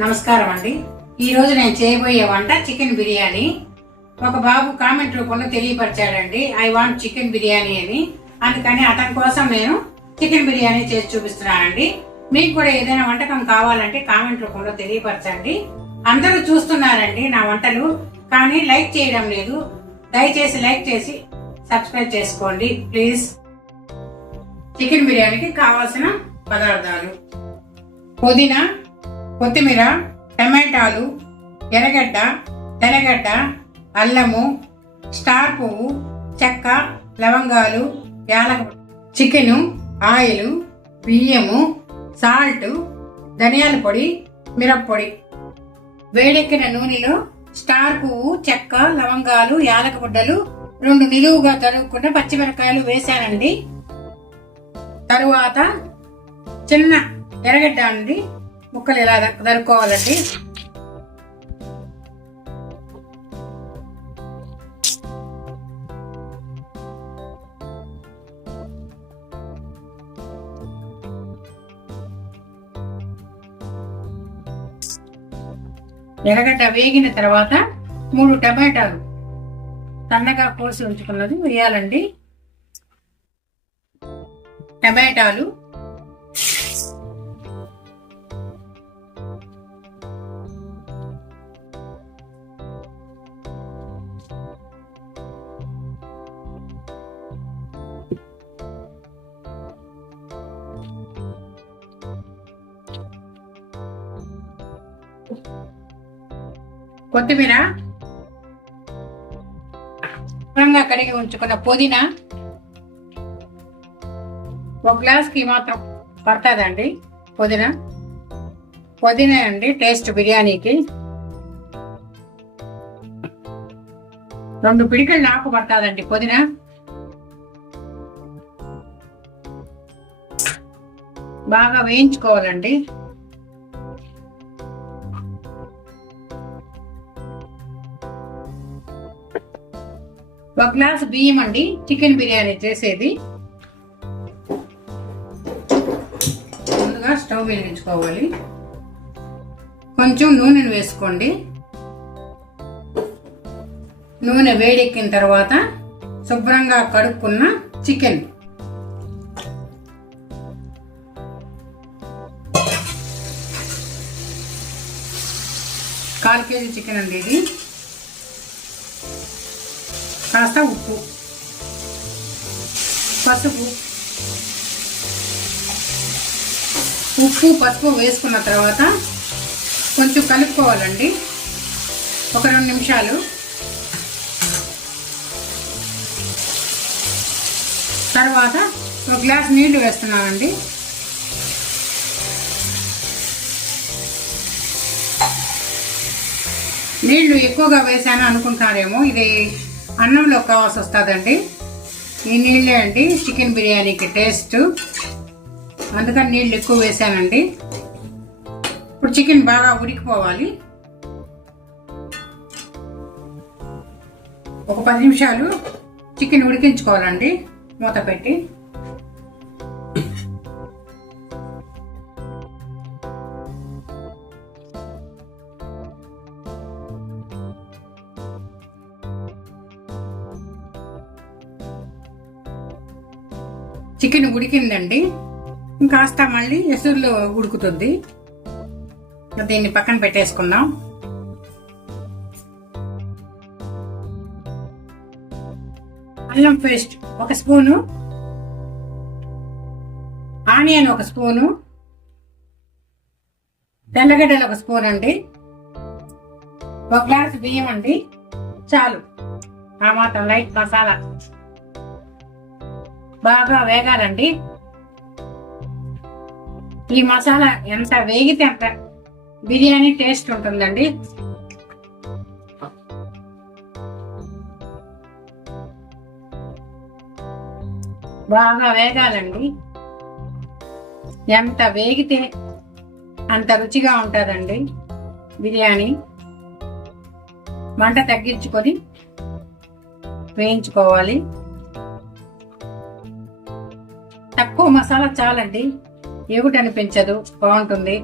నమస్కారం అండి ఈ రోజు నేను చేయబోయే వంట చికెన్ బిర్యానీ. ఒక బాబు కామెంట్ రూపంలో తెలియపరిచాడండి ఐ వాంట్ చికెన్ బిర్యానీ అని. అందుకని అతని కోసం నేను చికెన్ బిర్యానీ చేసి చూపిస్తున్నానండి. మీకు కూడా ఏదైనా వంటకం కావాలంటే కామెంట్ రూపంలో తెలియపరచండి. అందరూ చూస్తున్నారండి నా వంటలు కానీ లైక్ చేయడం లేదు. దయచేసి లైక్ చేసి సబ్స్క్రైబ్ చేసుకోండి ప్లీజ్. చికెన్ బిర్యానీకి కావాల్సిన పదార్థాలు. పుదీనా కొత్తిమీర టమాటాలు ఎర్రగడ్డ తెల్లగడ్డ అల్లము స్టార్ పువ్వు చెక్క లవంగాలు యాలక చికెను ఆయిల్ బియ్యము సాల్ట్ ధనియాల పొడి మిరప్పొడి వేడెక్కిన నూనెలో స్టార్ పువ్వు చెక్క లవంగాలు యాలకబుడ్డలు రెండు నిలువుగా తరుగుకున్న పచ్చిమిరకాయలు వేశానండి. తరువాత చిన్న ఎర్రగడ్డ అండి. ముక్కలు ఇలా నరుక్కోవాలండి ఎర్రగడ్డ వేగిన తర్వాత మూడు టమాటాలు సన్నగా కోసి ఉంచుకున్నది వేయాలండి. టమాటాలు కొత్తిమీర. శుభ్రంగా కడిగి ఉంచుకున్న పుదీనా. ఒక గ్లాస్కి మాత్రం పడుతుందండి పుదీనా. పుదీనా అండి టేస్ట్ బిర్యానీకి. రెండు పిడికలు నాకు పడుతుందండి పుదీనా. బాగా వేయించుకోవాలండి. ఒక గ్లాస్ బియ్యం అండి చికెన్ బిర్యానీ చేసేది. ముందుగా స్టవ్ వెలిగించుకోవాలి కొంచెం నూనెను వేసుకోండి. నూనె వేడెక్కిన తర్వాత శుభ్రంగా కడుక్కున్న చికెన్. కాల్ కేజీ చికెన్ అండి ఇది. కాస్త ఉప్పు పసుపు ఉప్పు పసుపు వేసుకున్న తర్వాత కొంచెం కలుపుకోవాలండి. ఒక రెండు నిమిషాలు. తర్వాత ఒక గ్లాస్ నీళ్ళు వేస్తున్నానండి. నీళ్ళు ఎక్కువగా వేసాను అనుకుంటారేమో ఇది అన్నంలో కావాల్సి వస్తుందండి. ఈ నీళ్ళే అండి చికెన్ బిర్యానీకి టేస్ట్. అందుకని నీళ్ళు ఎక్కువ వేసానండి. ఇప్పుడు చికెన్ బాగా ఉడికిపోవాలి. ఒక పది నిమిషాలు చికెన్ ఉడికించుకోవాలండి మూత పెట్టి. ఉడికిందండి. ఇంకాస్త మళ్ళీ ఎసురులో ఉడుకుతుంది. దీన్ని పక్కన పెట్టేసుకుందాం. అల్లం పేస్ట్ ఒక స్పూను. ఆనియన్ ఒక స్పూను. తెల్లగడ్డలు ఒక స్పూన్ అండి ఒక గ్లాస్ బియ్యం అండి చాలు. ఆ మాత్రం లైట్ మసాలా. బాగా వేగాలండి. ఈ మసాలా ఎంత వేగితే అంత బిర్యానీ టేస్ట్ ఉంటుందండి. బాగా వేగాలండి. ఎంత వేగితే అంత రుచిగా ఉంటుందండి బిర్యానీ. మంట తగ్గించుకొని వేయించుకోవాలి. తక్కువ మసాలా చాలండి. ఎగుటి అనిపించదు బాగుంటుంది.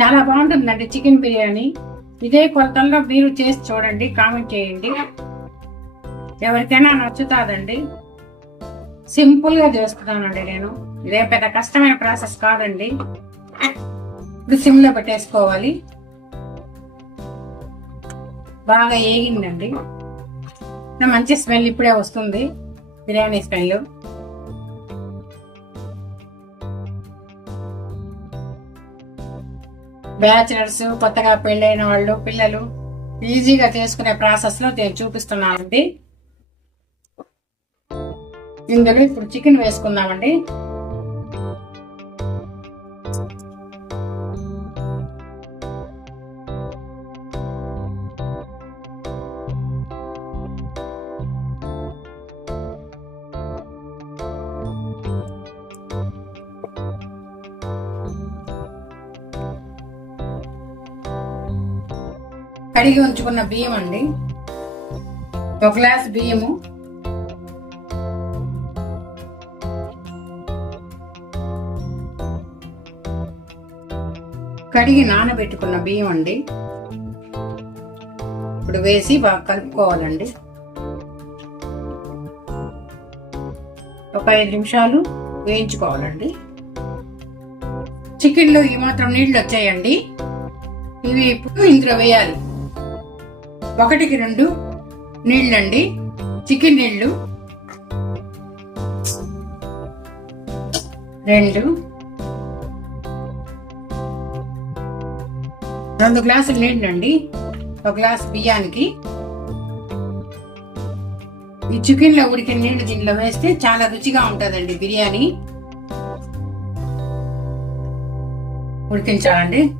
చాలా బాగుంటుందండి చికెన్ బిర్యానీ. ఇదే కొలతల్లో మీరు చేసి చూడండి కామెంట్ చేయండి. ఎవరికైనా నచ్చుతాదండి. సింపుల్గా చేస్తున్నానండి నేను. ఇదే పెద్ద కష్టమైన ప్రాసెస్ కాదండి. ఇప్పుడు సిమ్లో పెట్టేసుకోవాలి. బాగా ఏగిందండి. మంచి స్మెల్ ఇప్పుడే వస్తుంది. బిర్యానీ స్మెల్ బ్యాచిలర్స్ కొత్తగా పెళ్ళైన వాళ్ళు పిల్లలు ఈజీగా చేసుకునే ప్రాసెస్లో నేను చూపిస్తున్నానండి. ఇందులో ఇప్పుడు చికెన్ వేసుకుందామండి. కడిగి ఉంచుకున్న బియ్యం అండి. ఒక గ్లాస్ బియ్యము. కడిగి నానబెట్టుకున్న బియ్యం అండి. ఇప్పుడు వేసి బాగా కలుపుకోవాలండి. ఒక ఐదు నిమిషాలు వేయించుకోవాలండి. చికెన్లో ఈ మాత్రం నీళ్ళు వచ్చాయండి. ఇవి ఇప్పుడు ఇందులో వేయాలి. ఒకటికి రెండు నీళ్ళండి. చికెన్ నీళ్ళు. రెండు. రెండు గ్లాసులు నీళ్ళండి. ఒక గ్లాస్ బియ్యానికి. ఈ చికెన్లో ఉడికిన నీళ్ళు దీనిలో వేస్తే చాలా రుచిగా ఉంటుందండి బిర్యానీ. ఉడికించాలండి.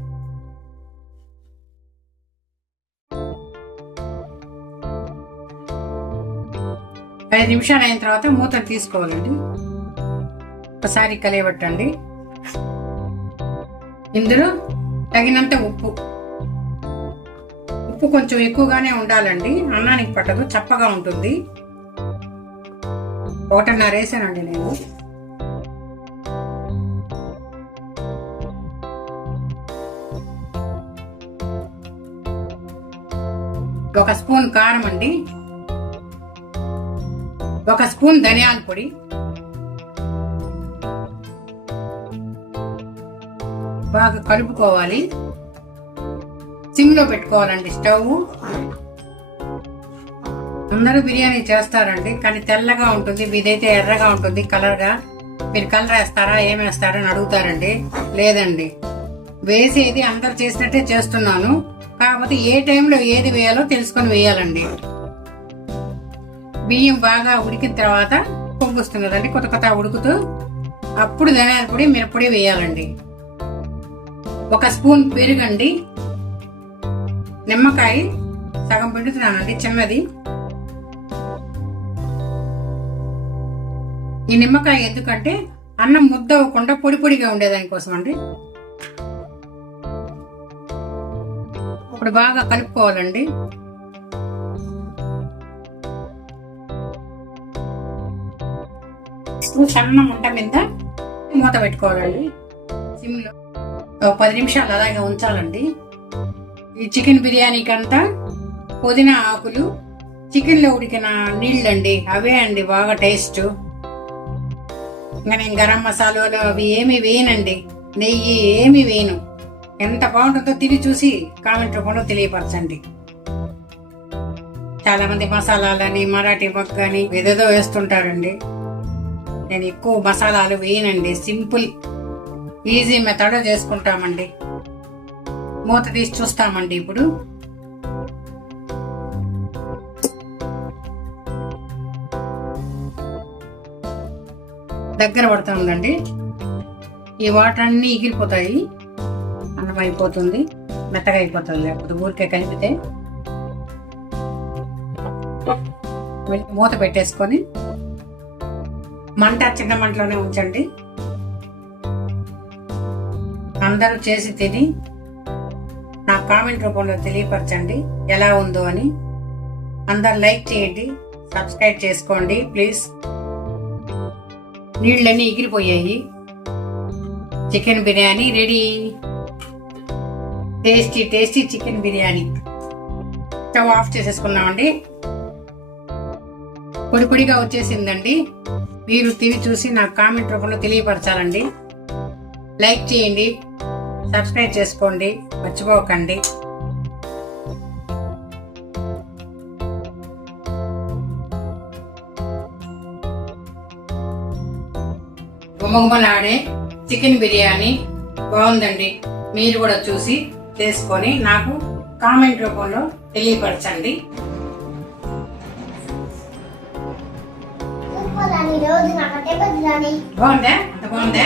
ఐదు నిమిషాలు అయిన తర్వాత మూత తీసుకోవాలండి. ఒకసారి కలియబెట్టండి. ఇందులో తగినంత ఉప్పు. ఉప్పు కొంచెం ఎక్కువగానే ఉండాలండి. అన్నానికి పట్టదు చప్పగా ఉంటుంది. ఒకటిన్నర వేసానండి నేను. ఒక స్పూన్ కారం అండి. ఒక స్పూన్ ధనియాల పొడి. బాగా కలుపుకోవాలి. సిమ్లో పెట్టుకోవాలండి స్టవ్. అందరూ బిర్యానీ చేస్తారండి కానీ తెల్లగా ఉంటుంది ఇదైతే ఎర్రగా ఉంటుంది కలర్గా. మీరు కలర్ వేస్తారా ఏమేస్తారా అని అడుగుతారండి. లేదండి. వేసేది అందరు చేసినట్టే చేస్తున్నాను. కాకపోతే ఏ టైంలో ఏది వేయాలో తెలుసుకొని వేయాలండి. బియ్యం బాగా ఉడికిన తర్వాత పొంగుస్తుంది కదండి కొత్త కొత్త ఉడుకుతూ అప్పుడు ధనియాల పొడి మిరపొడి వేయాలండి. ఒక స్పూన్ పెరుగండి. నిమ్మకాయ సగం పిండుతున్నానండి చిన్నది. ఈ నిమ్మకాయ ఎందుకంటే అన్నం ముద్ద అవ్వకుండా పొడి పొడిగా ఉండేదానికోసం అండి. ఇప్పుడు బాగా కలుపుకోవాలండి. సన్న మంట మీద మూత పెట్టుకోవాలండి సిమ్లో ఒక పది నిమిషాలు అలాగే ఉంచాలండి. ఈ చికెన్ బిర్యానీ అంతా పుదీనా ఆకులు చికెన్లో ఉడికిన నీళ్ళండి. అవే అండి బాగా టేస్ట్. ఇంకా నేను గరం మసాలాలు అవి ఏమి వేయనండి. నెయ్యి ఏమి వేయను. ఎంత బాగుంటుందో తిని చూసి కామెంట్ రూపంలో తెలియపరచండి. చాలామంది మసాలాలని మరాఠీ మొగ్గని ఏదేదో వేస్తుంటారండి. నేను ఎక్కువ మసాలాలు వేయనండి. సింపుల్ ఈజీ మెథడ్ చేసుకుంటామండి. మూత తీసి చూస్తామండి ఇప్పుడు. దగ్గర పడుతూ ఉందండి. ఈ వాటర్ అన్నీ ఎగిరిపోతాయి అన్నం అయిపోతుంది. మెత్తగా అయిపోతుంది. లేకపోతే ఊరికే కలిపితే. మూత పెట్టేసుకొని మంట చిన్న మంటలోనే ఉంచండి. అందరూ చేసి తిని నా కామెంట్ రూపంలో తెలియపరచండి. ఎలా ఉందో అని అందరు లైక్ చేయండి సబ్స్క్రైబ్ చేసుకోండి ప్లీజ్. నీళ్ళన్నీ ఎగిరిపోయాయి. Chicken biryani ready. Tasty tasty chicken biryani. Stove off చేసేసుకున్నామండి పొడి పొడిగా వచ్చేసిందండి. మీరు తిని చూసి నాకు కామెంట్ రూపంలో తెలియపరచాలండి. లైక్ చేయండి సబ్స్క్రైబ్ చేసుకోండి మర్చిపోకండి. గుమగుమలాడే చికెన్ బిర్యానీ బాగుందండి. మీరు కూడా చూసి చేసుకొని నాకు కామెంట్ రూపంలో తెలియపరచండి. బాగుందా? అంత బాగుందా?